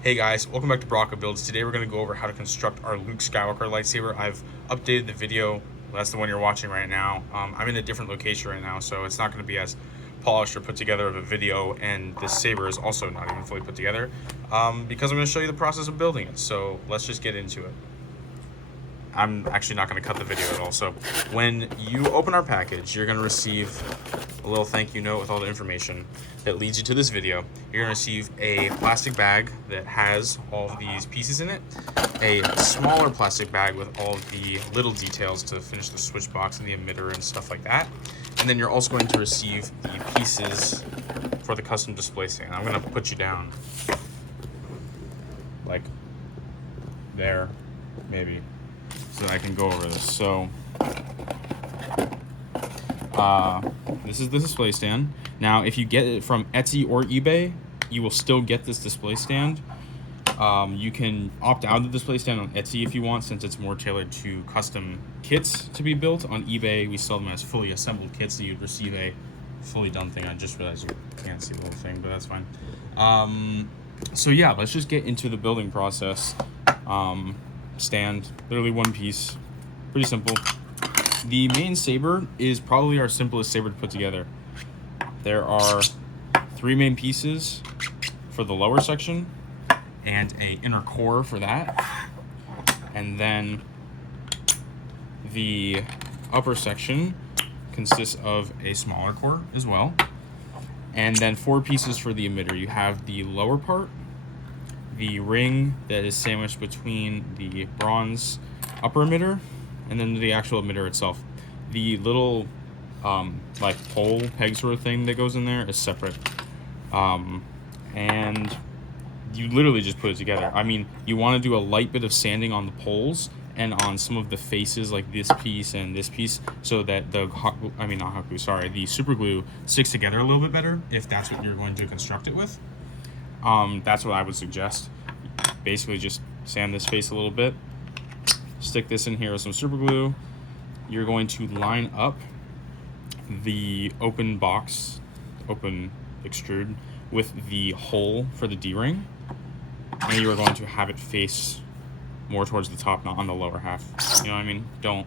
Hey guys, welcome back to Bracca Builds. Today we're going to go over how to construct our Luke Skywalker lightsaber. I've updated the video. That's the one you're watching right now. I'm in a different location right now, so it's not going to be as polished or put together of a video, and this saber is also not even fully put together because I'm going to show you the process of building it. So let's just get into it. I'm actually not going to cut the video at all. So when you open our package, you're going to receive a little thank you note with all the information that leads you to this video. You're going to receive a plastic bag that has all of these pieces in it, a smaller plastic bag with all of the little details to finish the switch box and the emitter and stuff like that. And then you're also going to receive the pieces for the custom display stand. I'm going to put you down like there, maybe, so that I can go over this. So this is the display stand. Now, if you get it from Etsy or eBay, you will still get this display stand. You can opt out of the display stand on Etsy if you want, since it's more tailored to custom kits to be built. On eBay, we sell them as fully assembled kits, so you'd receive a fully done thing. I just realized you can't see the whole thing, but that's fine. So yeah, let's just get into the building process. Stand, literally one piece, pretty simple. The main saber is probably our simplest saber to put together. There are 3 main pieces for the lower section and a inner core for that, and then the upper section consists of a smaller core as well, and then 4 pieces for the emitter. You have the lower part, the ring that is sandwiched between the bronze upper emitter, and then the actual emitter itself. The little like pole peg sort of thing that goes in there is separate, and you literally just put it together. I mean, you want to do a light bit of sanding on the poles and on some of the faces, like this piece and this piece, so that the the super glue sticks together a little bit better, if that's what you're going to construct it with. That's what I would suggest. Basically just sand this face a little bit, stick this in here with some super glue. You're going to line up the open extrude with the hole for the D-ring, and you are going to have it face more towards the top, not on the lower half. You know what I mean? Don't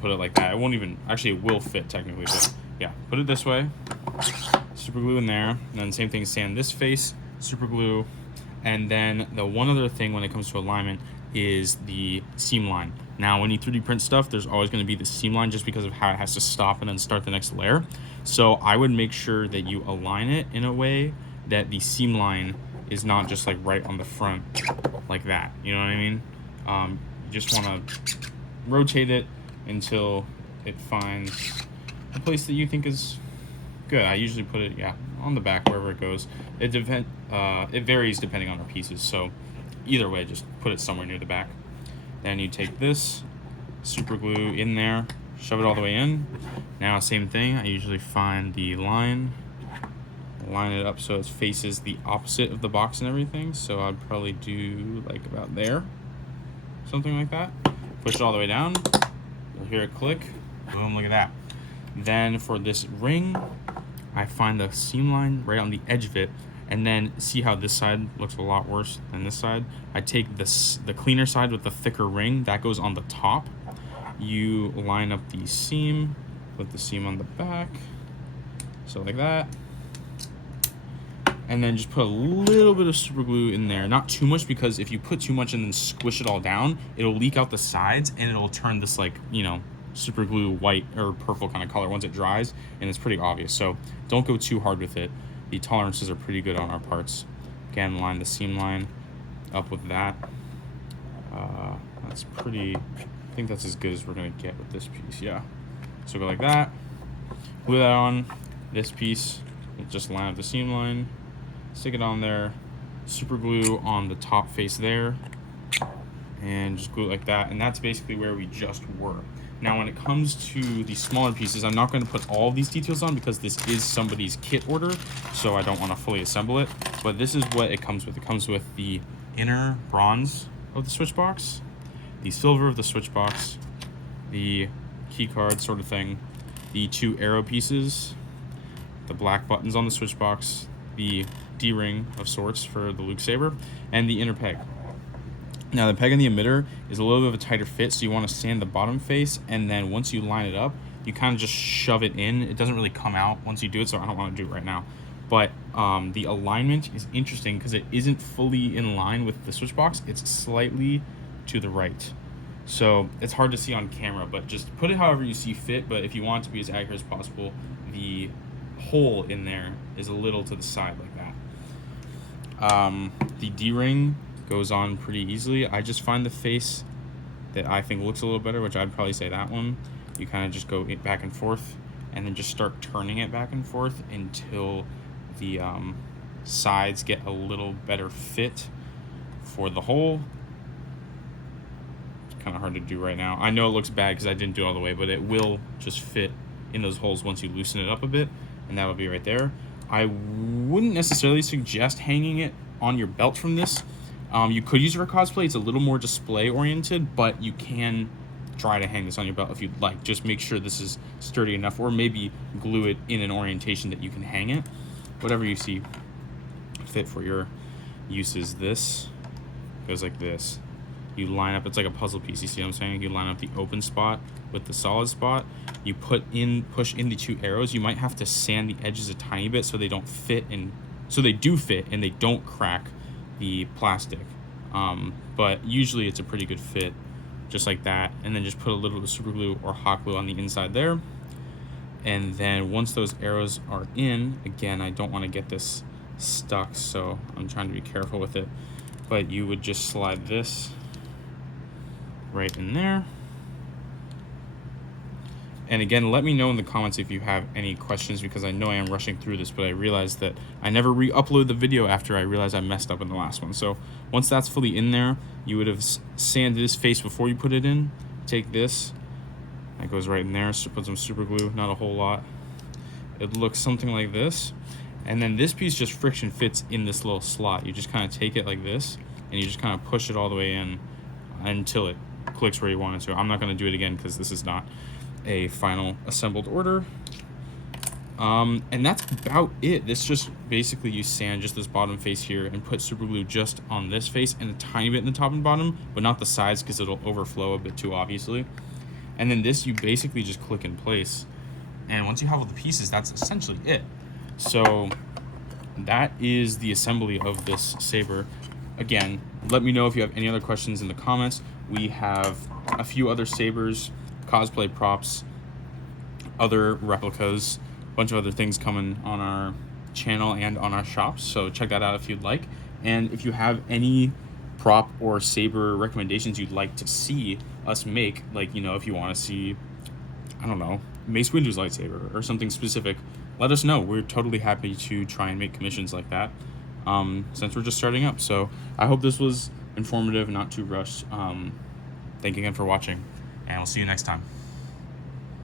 put it like that. It won't even, actually it will fit technically, but yeah, put it this way. Super glue in there, and then same thing, sand this face, super glue. And then the one other thing when it comes to alignment is the seam line. Now, when you 3D print stuff, there's always going to be the seam line just because of how it has to stop and then start the next layer. So I would make sure that you align it in a way that the seam line is not just like right on the front like that. You know what I mean? You just want to rotate it until it finds a place that you think is good. I usually put it, on the back, wherever it goes. It varies depending on our pieces, so either way, just put it somewhere near the back. Then you take this, super glue in there, shove it all the way in. Now, same thing, I usually find the line it up so it faces the opposite of the box and everything, so I'd probably do like about there, something like that. Push it all the way down, you'll hear it click, boom, look at that. Then for this ring, I find the seam line right on the edge of it, and then see how this side looks a lot worse than this side. I take the cleaner side with the thicker ring, that goes on the top. You line up the seam, put the seam on the back, so like that. And then just put a little bit of super glue in there, not too much, because if you put too much and then squish it all down, it'll leak out the sides and it'll turn this, like, you know, super glue white or purple kind of color once it dries, and it's pretty obvious. So don't go too hard with it. The tolerances are pretty good on our parts. Again, line the seam line up with that. That's pretty, I think that's as good as we're gonna get with this piece. Yeah, so go like that, glue that on. This piece, we'll just line up the seam line, stick it on there, super glue on the top face there, and just glue it like that. And that's basically where we just were. Now, when it comes to the smaller pieces, I'm not going to put all of these details on because this is somebody's kit order, so I don't want to fully assemble it. But this is what it comes with. It comes with the inner bronze of the switch box, the silver of the switch box, the key card sort of thing, the 2 arrow pieces, the black buttons on the switch box, the D-ring of sorts for the Luke Saber, and the inner peg. Now the peg and the emitter is a little bit of a tighter fit, so you want to sand the bottom face, and then once you line it up, you kind of just shove it in. It doesn't really come out once you do it, so I don't want to do it right now. But the alignment is interesting because it isn't fully in line with the switch box. It's slightly to the right. So it's hard to see on camera, but just put it however you see fit. But if you want it to be as accurate as possible, the hole in there is a little to the side like that. The D-ring goes on pretty easily. I just find the face that I think looks a little better, which I'd probably say that one. You kind of just go back and forth, and then just start turning it back and forth until the sides get a little better fit for the hole. It's kind of hard to do right now. I know it looks bad because I didn't do it all the way, but it will just fit in those holes once you loosen it up a bit, and that'll be right there. I wouldn't necessarily suggest hanging it on your belt from this. You could use it for cosplay. It's a little more display oriented, but you can try to hang this on your belt if you'd like. Just make sure this is sturdy enough, or maybe glue it in an orientation that you can hang it. Whatever you see fit for your uses. This goes like this. You line up, it's like a puzzle piece, you see what I'm saying? You line up the open spot with the solid spot. You push in the two arrows. You might have to sand the edges a tiny bit so they don't fit, and so they do fit and they don't crack the plastic. But usually it's a pretty good fit, just like that. And then just put a little bit of super glue or hot glue on the inside there. And then once those arrows are in, again, I don't want to get this stuck, so I'm trying to be careful with it. But you would just slide this right in there. And again, let me know in the comments if you have any questions, because I know I am rushing through this, but I realized that I never re-uploaded the video after I realized I messed up in the last one. So once that's fully in there, you would have sanded this face before you put it in. Take this, that goes right in there, so put some super glue, not a whole lot. It looks something like this. And then this piece just friction fits in this little slot. You just kind of take it like this, and you just kind of push it all the way in until it clicks where you want it to. I'm not going to do it again because this is not a final assembled order. And that's about it. This just basically you sand just this bottom face here and put super glue just on this face and a tiny bit in the top and bottom, but not the sides because it'll overflow a bit too obviously. And then this you basically just click in place, and once you have all the pieces, that's essentially it. So that is the assembly of this saber. Again, let me know if you have any other questions in the comments. We have a few other sabers, cosplay props, other replicas, a bunch of other things coming on our channel and on our shops, so check that out if you'd like. And if you have any prop or saber recommendations you'd like to see us make, like, you know, if you want to see, I don't know, Mace Windu's lightsaber or something specific, let us know. We're totally happy to try and make commissions like that, since we're just starting up. So I hope this was informative, not too rushed. Thank you again for watching, and we'll see you next time.